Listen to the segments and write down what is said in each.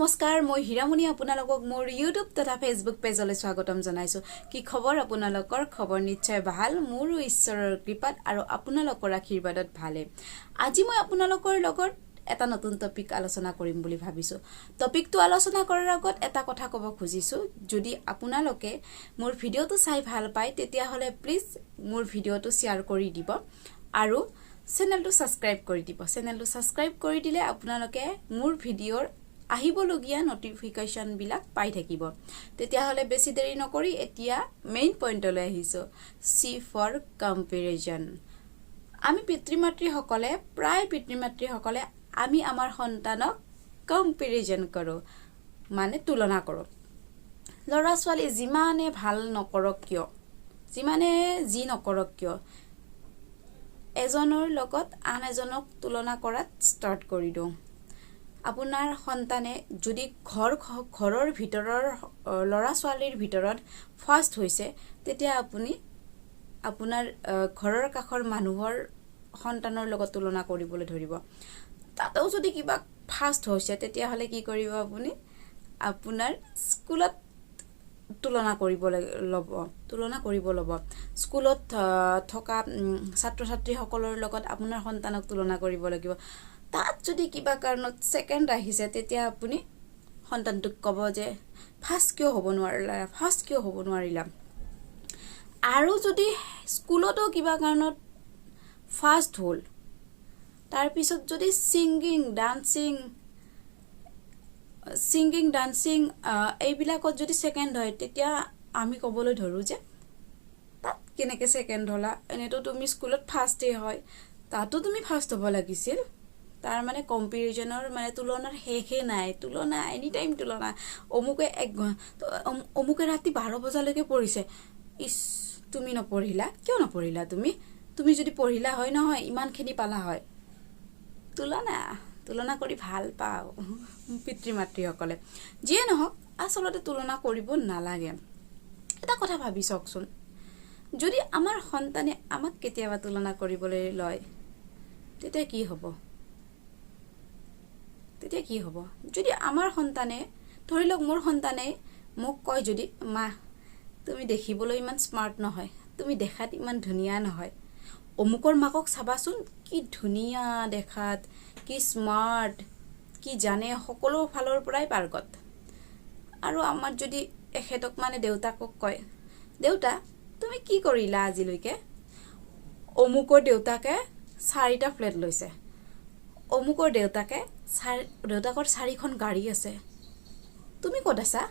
নমস্কাৰ মই হীৰামণি আপোনালোকক মোৰ ইউটিউব তথা ফেসবুক পেজলৈ স্বাগতম জনাইছো কি খবৰ আপোনালোকৰ খবৰ নিশ্চয় ভাল মোৰ ঈশ্বৰৰ কৃপাত আৰু আপোনালোকৰ আশীৰ্বাদত ভালে আজি মই আপোনালোকৰ লগত এটা নতুন টপিক আলোচনা কৰিম বুলি ভাবিছো টপিকটো আলোচনা কৰাৰ আগত এটা কথা ক'ব খুজিছো যদি আপোনালোকে মোৰ ভিডিওটো চাই ভাল পায় তেতিয়া হলে প্লিজ মোৰ ভিডিওটো শেয়াৰ কৰি দিব আৰু চেনেলটো সাবস্ক্ৰাইব কৰি দিব চেনেলটো সাবস্ক্ৰাইব কৰি দিলে আপোনালোকে মোৰ ভিডিওৰ আহিবলগীয়া নোটিফিকেশন বিলাক পাই থাকিব তেতিয়া হলে বেছি দেৰি নকৰি এতিয়া মেইন পইণ্টলৈ আহিছো সি ফৰ কম্পেৰিজন আমি পিতৃ-মাতৃ সকলে প্ৰায় পিতৃ-মাতৃ সকলে আমি আমাৰ সন্তানক কম্পেৰিজন কৰো মানে তুলনা কৰো লৰা ছোৱালী যিমানে ভাল নকৰক কিয় যিমানে যি নকৰক কিয় এজনৰ লগত আন এজনক তুলনা কৰাত ষ্টাৰ্ট কৰি দিও আপোনাৰ সন্তানে যদি ঘৰৰ ভিতৰৰ লৰা ছোৱালীৰ ভিতৰত ফাৰ্স্ট হৈছে তেতিয়া আপুনি আপোনাৰ ঘৰৰ কাষৰ মানুহৰ সন্তানৰ লগত তুলনা কৰিবলৈ ধৰিব তাতেও যদি কিবা ফাৰ্স্ট হৈছে তেতিয়া হলে কি কৰিব আপুনি আপোনাৰ স্কুলত তুলনা কৰিব ল'ব স্কুলত থকা ছাত্ৰ ছাত্ৰী সকলৰ লগত আপোনাৰ সন্তানক তুলনা কৰিব লাগিব তাত যদি কিবা কাৰণত সেকেন্ড আহিছে তেতিয়া আপুনি সন্তানটোক ক'ব যে ফাৰ্স্ট কিয় হ'ব নোৱাৰিলা আৰু যদি স্কুলতো কিবা কাৰণত ফাৰ্স্ট হ'ল তাৰ পিছত যদি সিঙ্গিং ডান্সিং এইবিলাকত যদি সেকেন্ড হয় তেতিয়া আমি ক'বলৈ ধৰো যে তাত কেনেকৈ সেকেন্ড হলা এনেতো তুমি স্কুলত ফাৰ্স্টে হয় তাতো তুমি ফাৰ্স্ট হ'ব লাগিছিল তাৰ মানে কম্পেৰিজনৰ মানে তুলনাৰ শেষে নাই তুলনা এনি টাইম তুলনা অমুকে ৰাতি 12 বজালৈকে পঢ়িছে ইস তুমি নপঢ়িলা কিয় নপঢ়িলা তুমি যদি পঢ়িলা হয় নহয় ইমানখিনি পালা হয় তুলনা কৰি ভাল পাও পিতৃ-মাতৃ সকলে যিয়ে নহওক আসলতে তুলনা কৰিব নালাগে এটা কথা ভাবি চাওকচোন যদি আমাৰ সন্তানে আমাক কেতিয়াবা তুলনা কৰিবলৈ লয় তেতিয়া কি হ'ব যদি আমাৰ সন্তানে ধৰি লওক মোৰ সন্তানে মোক কয় যদি মা তুমি দেখিবলৈ ইমান স্মাৰ্ট নহয় তুমি দেখাত ইমান ধুনীয়া নহয় অমুকৰ মাকক চাবাচোন কি ধুনীয়া দেখাত কি স্মাৰ্ট কি জানে সকলো ফালৰ পৰাই পাৰ্গত আৰু আমাৰ যদি এখেতক মানে দেউতাকক কয় দেউতা তুমি কি কৰিলা আজিলৈকে অমুকৰ দেউতাকে 4টা ফ্লেট লৈছে অমুকৰ দেউতাকৰ 4খন গাড়ী আছে তুমি ক'ত আছা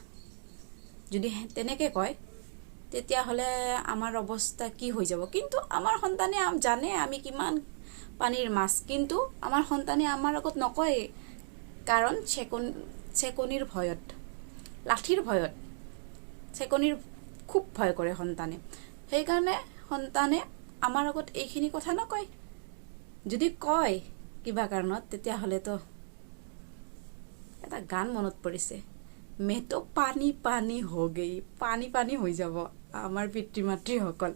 যদি তেনেকে কয় তেতিয়া হলে আমাৰ অৱস্থা কি হৈ যাব কিন্তু আমাৰ সন্তানে জানে আমি কিমান পানীৰ মাছ কিন্তু আমাৰ সন্তানে আমাৰ আগত নকয় কাৰণ চেকনিৰ ভয়ত লাঠিৰ ভয়ত চেকনিৰ খুব ভয় কৰে সন্তানে সেই কাৰণে সন্তানে আমাৰ আগত এইখিনি কথা নকয় যদি কয় কিবা কাৰণত তেতিয়া হলে তো এটা গান মনত পৰিছে मैं तो পানী হৈ যাব আমাৰ পিতৃ-মাতৃ সকল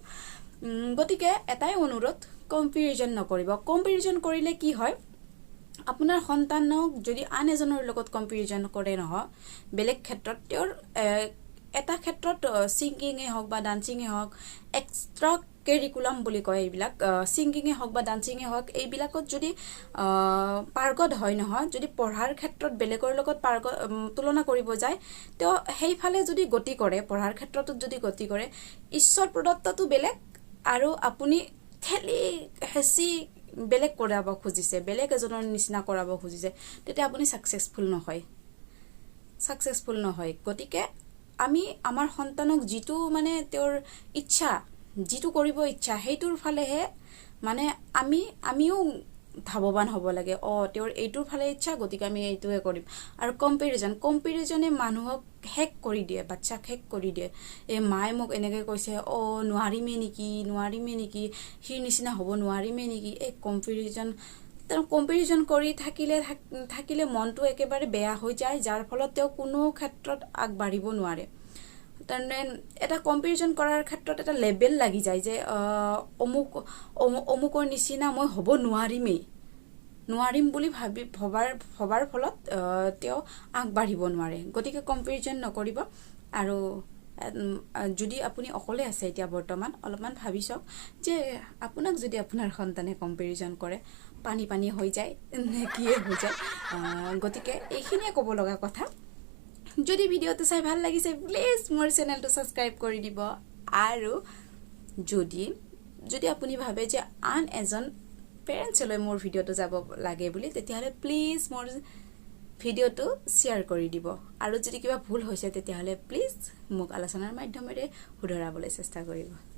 গতিকে এটাই অনুৰোধ কম্পেৰিজন নকৰিব কম্পেৰিজন কৰিলে কি হয় আপোনাৰ সন্তানক যদি আন এজনৰ লগত কম্পেৰিজন কৰে নহয় বেলেগ ক্ষেত্ৰত তেওঁৰ এটা ক্ষেত্ৰত সিঙ্গিংয়ে হওক বা ডান্সিংয়ে হওক এক্সট্ৰা কাৰিকুলাম বুলি কয় এইবিলাক সিঙ্গিংয়ে হওক বা ডান্সিংয়ে হওক এইবিলাকত যদি পাৰ্গত হয় নহয় যদি পঢ়াৰ ক্ষেত্ৰত বেলেগৰ লগত তুলনা কৰিব যায় তো সেইফালে যদি গতি কৰে পঢ়াৰ ক্ষেত্ৰতো যদি গতি কৰে ঈশ্বৰ প্ৰদত্তটো বেলেগ আৰু আপুনি ঠেলি হেঁচি বেলেগ কৰাব খুজিছে বেলেগ এজনৰ নিচিনা কৰাব খুজিছে তেতিয়া আপুনি সাকসেসফুল নহয় গতিকে আমি আমাৰ সন্তানক যিটো মানে তেওঁৰ ইচ্ছা যিটো কৰিব ইচ্ছা সেইটোৰ ফালেহে মানে আমিও ধাৱবান হ'ব লাগে তেওঁৰ এইটোৰ ফালে ইচ্ছা গতিকে আমি এইটোৱে কৰিম আৰু কম্পেৰিজনে মানুহক হেক কৰি দিয়ে বাচ্চাক হেক কৰি দিয়ে এই মায়ে মোক এনেকৈ কৈছে নোৱাৰিমে নেকি হিৰ নিচিনা হ'ব নোৱাৰিমে নেকি এই কম্পেৰিজন কৰি থাকিলে মনটো একেবাৰে বেয়া হৈ যায় যাৰ ফলত তেওঁ কোনো ক্ষেত্ৰত আগবাঢ়িব নোৱাৰে তাৰমানে এটা কম্পেৰিজন কৰাৰ ক্ষেত্ৰত এটা লেবেল লাগি যায় যে অমুকৰ নিচিনা মই হ'ব নোৱাৰিমেই নোৱাৰিম বুলি ভবাৰ ফলত তেওঁ আগবাঢ়িব নোৱাৰে গতিকে কম্পেৰিজন নকৰিব আৰু যদি আপুনি অকলে আছে এতিয়া বৰ্তমান অলপমান ভাবি চাওক যে আপোনাক যদি আপোনাৰ সন্তানে কম্পেৰিজন কৰে পানী হৈ যায় নে কিয়ে হৈ যায় গতিকে এইখিনিয়ে ক'ব লগা কথা যদি ভিডিঅ'টো চাই ভাল লাগিছে প্লিজ মোৰ চেনেলটো সাবস্ক্ৰাইব কৰি দিব আৰু যদি আপুনি ভাবে যে আন এজন পেৰেণ্টছলৈ মোৰ ভিডিঅ'টো যাব লাগে বুলি তেতিয়াহ'লে প্লিজ মোৰ ভিডিঅ'টো শ্বেয়াৰ কৰি দিব আৰু যদি কিবা ভুল হৈছে তেতিয়াহ'লে প্লিজ মোক আলোচনাৰ মাধ্যমেৰে শুধৰাবলৈ চেষ্টা কৰিব